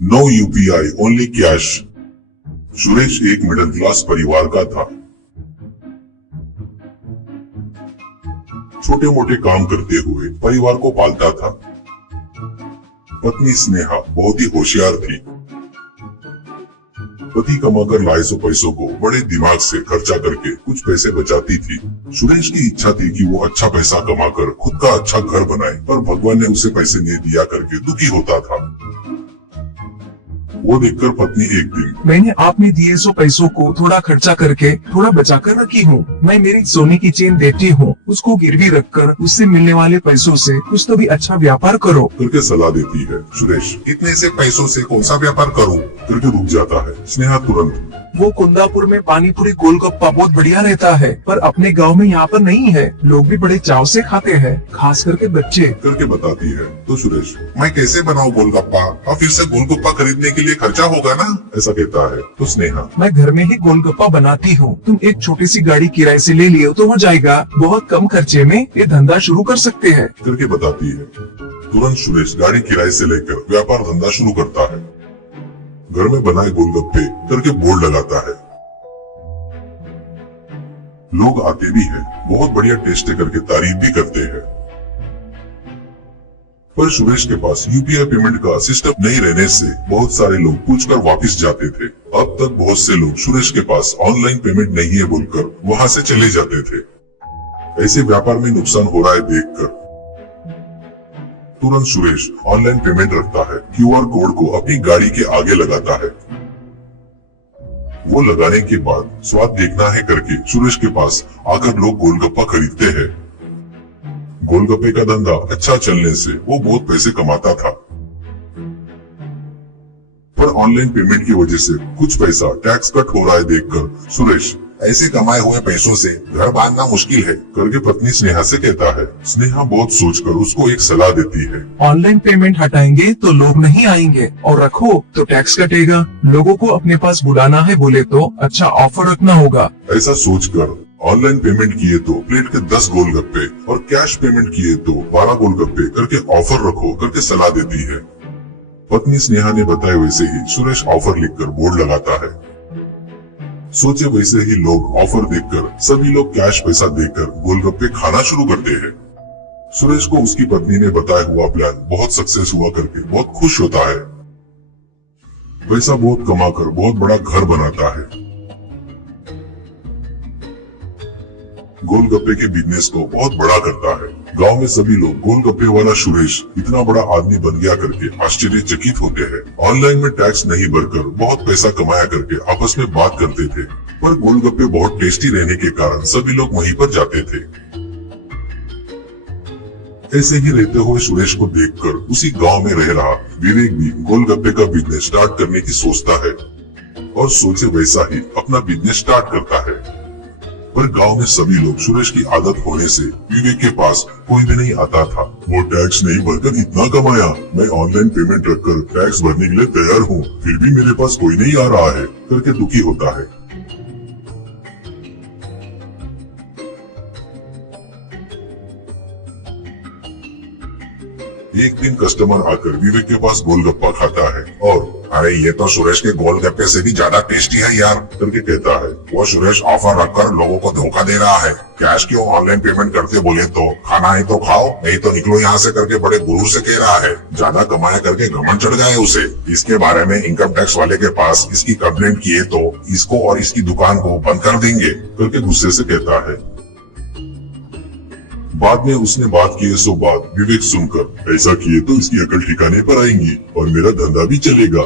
No UPI only cash. Suresh एक middle class परिवार का था। छोटे मोटे काम करते हुए परिवार को पालता था। पत्नी स्नेहा बहुत ही होशियार थी। पति कमाकर लाए सौ पैसों को बड़े दिमाग से खर्चा करके कुछ पैसे बचाती थी। सुरेश की इच्छा थी कि वो अच्छा पैसा कमाकर खुद का अच्छा घर बनाए, पर भगवान ने उसे पैसे नहीं दिया करके दुखी होता था। वो देखकर पत्नी एक दिन, मैंने आपने दिए 100 पैसों को थोड़ा खर्चा करके थोड़ा बचा कर रखी हूँ। मैं मेरी सोने की चेन देती हूँ, उसको गिरवी रखकर उससे मिलने वाले पैसों से कुछ तो भी अच्छा व्यापार करो करके सलाह देती है। सुरेश इतने से पैसों से कौन सा व्यापार करूँ करके रुक जाता है। स्नेहा तुरंत, वो कुंदापुर में पानीपुरी गोलगप्पा बहुत बढ़िया रहता है, पर अपने गांव में यहाँ पर नहीं है। लोग भी बड़े चाव से खाते हैं, खास करके बच्चे करके बताती है। तो सुरेश, मैं कैसे बनाऊं गोलगप्पा, और फिर से गोलगप्पा खरीदने के लिए खर्चा होगा ना, ऐसा कहता है। तो स्नेहा, मैं घर में ही गोलगप्पा बनाती हूँ, तुम एक छोटी सी गाड़ी किराए से ले लियो तो हो जाएगा। बहुत कम खर्चे में ये धंधा शुरू कर सकते हैं करके बताती है। तुरंत सुरेश गाड़ी किराए से लेकर व्यापार धंधा शुरू करता है। घर में बनाए गोलगप्पे करके बोर्ड लगाता है। लोग आते भी हैं, बहुत बढ़िया टेस्ट करके तारीफ भी करते हैं। पर सुरेश के पास यूपीआई पेमेंट का सिस्टम नहीं रहने से बहुत सारे लोग पूछकर वापस जाते थे। अब तक बहुत से लोग सुरेश के पास ऑनलाइन पेमेंट नहीं है बोलकर वहां से चले जाते थे। ऐसे व्यापार में नुकसान हो रहा है देखकर तुरंत सुरेश ऑनलाइन पेमेंट रखता है। क्यूआर कोड को अपनी गाड़ी के आगे लगाता है। वो लगाने के बाद स्वाद देखना है करके सुरेश के पास आकर लोग गोलगप्पा खरीदते हैं। गोलगप्पे का धंधा अच्छा चलने से वो बहुत पैसे कमाता था, पर ऑनलाइन पेमेंट की वजह से कुछ पैसा टैक्स कट हो रहा है देखकर सुरेश ऐसे कमाए हुए पैसों से घर बांधना मुश्किल है करके पत्नी स्नेहा से कहता है। स्नेहा बहुत सोचकर उसको एक सलाह देती है। ऑनलाइन पेमेंट हटाएंगे तो लोग नहीं आएंगे, और रखो तो टैक्स कटेगा। लोगों को अपने पास बुलाना है बोले तो अच्छा ऑफर रखना होगा। ऐसा सोचकर ऑनलाइन पेमेंट किए तो प्लेट के 10 गोलगप्पे और कैश पेमेंट किए तो 12 गोलगप्पे करके ऑफर रखो करके सलाह देती है। पत्नी स्नेहा ने बताए वैसे ही सुरेश ऑफर लिखकर बोर्ड लगाता है। सोचे वैसे ही लोग ऑफर देखकर सभी लोग कैश पैसा देकर गोलगप्पे खाना शुरू करते हैं। सुरेश को उसकी पत्नी ने बताया हुआ प्लान बहुत सक्सेस हुआ करके बहुत खुश होता है। पैसा बहुत कमाकर बहुत बड़ा घर बनाता है। गोलगप्पे के बिजनेस को बहुत बड़ा करता है। गांव में सभी लोग गोलगप्पे वाला सुरेश इतना बड़ा आदमी बन गया करके आश्चर्यचकित होते हैं। ऑनलाइन में टैक्स नहीं भरकर बहुत पैसा कमाया करके आपस में बात करते थे, पर गोलगप्पे बहुत टेस्टी रहने के कारण सभी लोग वहीं पर जाते थे। ऐसे ही रहते हुए सुरेश को देखकर उसी गांव में रह रहा विवेक भी गोलगप्पे का बिजनेस स्टार्ट करने की सोचता है, और सोचे वैसा ही अपना बिजनेस स्टार्ट करता है। पर गांव में सभी लोग सुरेश की आदत होने से विवेक के पास कोई भी नहीं आता था। वो टैक्स नहीं भरकर इतना कमाया, मैं ऑनलाइन पेमेंट रखकर टैक्स भरने के लिए तैयार हूँ, फिर भी मेरे पास कोई नहीं आ रहा है करके दुखी होता है। एक दिन कस्टमर आकर विवेक के पास गोलगप्पा खाता है और अरे ये तो सुरेश के गोलगप्पे से भी ज्यादा टेस्टी है यार करके कहता है। वो सुरेश ऑफर रखकर लोगों को धोखा दे रहा है। कैश क्यों ऑनलाइन पेमेंट करते बोले तो खाना है तो खाओ, नहीं तो निकलो यहाँ से करके बड़े गुरूर से कह रहा है। ज्यादा कमाया करके घमंड चढ़ जाए उसे। इसके बारे में इनकम टैक्स वाले के पास इसकी कंप्लेंट किए तो इसको और इसकी दुकान को बंद कर देंगे करके गुस्से से कहता है। बाद में उसने बात किए सो बात विवेक सुनकर ऐसा किए तो इसकी अकल ठिकाने पर आएंगी और मेरा धंधा भी चलेगा।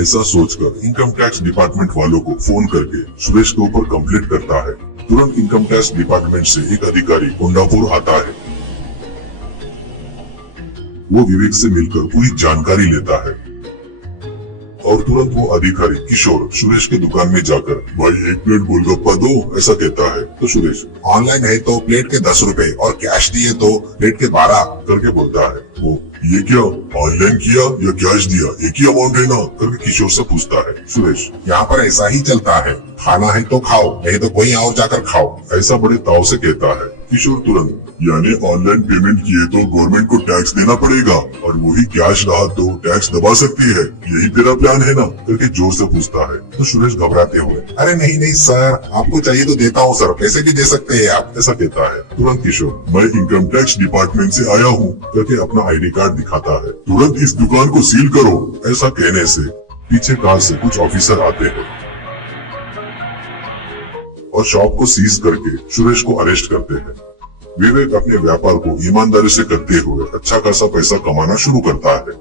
ऐसा सोचकर इनकम टैक्स डिपार्टमेंट वालों को फोन करके सुरेश के ऊपर कंप्लेंट करता है। तुरंत इनकम टैक्स डिपार्टमेंट से एक अधिकारी कुंदापुर आता है। वो विवेक से मिलकर पूरी जानकारी लेता है, और तुरंत वो अधिकारी किशोर सुरेश के दुकान में जाकर भाई एक प्लेट गोलगप्पा दो ऐसा कहता है। तो सुरेश ऑनलाइन है तो प्लेट के 10 रुपए और कैश दिए तो प्लेट के 12 करके बोलता है। वो ये क्या ऑनलाइन किया या कैश दिया, एक ही अमाउंट है ना करके किशोर से पूछता है। सुरेश यहाँ पर ऐसा ही चलता है, खाना है तो खाओ, नहीं तो कोई और जाकर खाओ ऐसा बड़े ताव से कहता है। किशोर तुरंत, यानी ऑनलाइन पेमेंट किए तो गवर्नमेंट को टैक्स देना पड़ेगा और वही कैश रहा तो टैक्स दबा सकती है, यही तेरा प्लान है ना? करके जोर से पूछता है। तो सुरेश घबराते हुए, अरे नहीं नहीं सर, आपको चाहिए तो देता हूँ सर, पैसे भी दे सकते हैं आप। ऐसा कहता है। तुरंत किशोर, मैं इनकम टैक्स डिपार्टमेंट से आया हूँ करके अपना आईडी कार्ड दिखाता है। तुरंत इस दुकान को सील करो। ऐसा कहने से पीछे कार से कुछ ऑफिसर आते हैं और शॉप को सीज करके सुरेश को अरेस्ट करते हैं। विवेक अपने व्यापार को ईमानदारी से करते हुए अच्छा खासा पैसा कमाना शुरू करता है।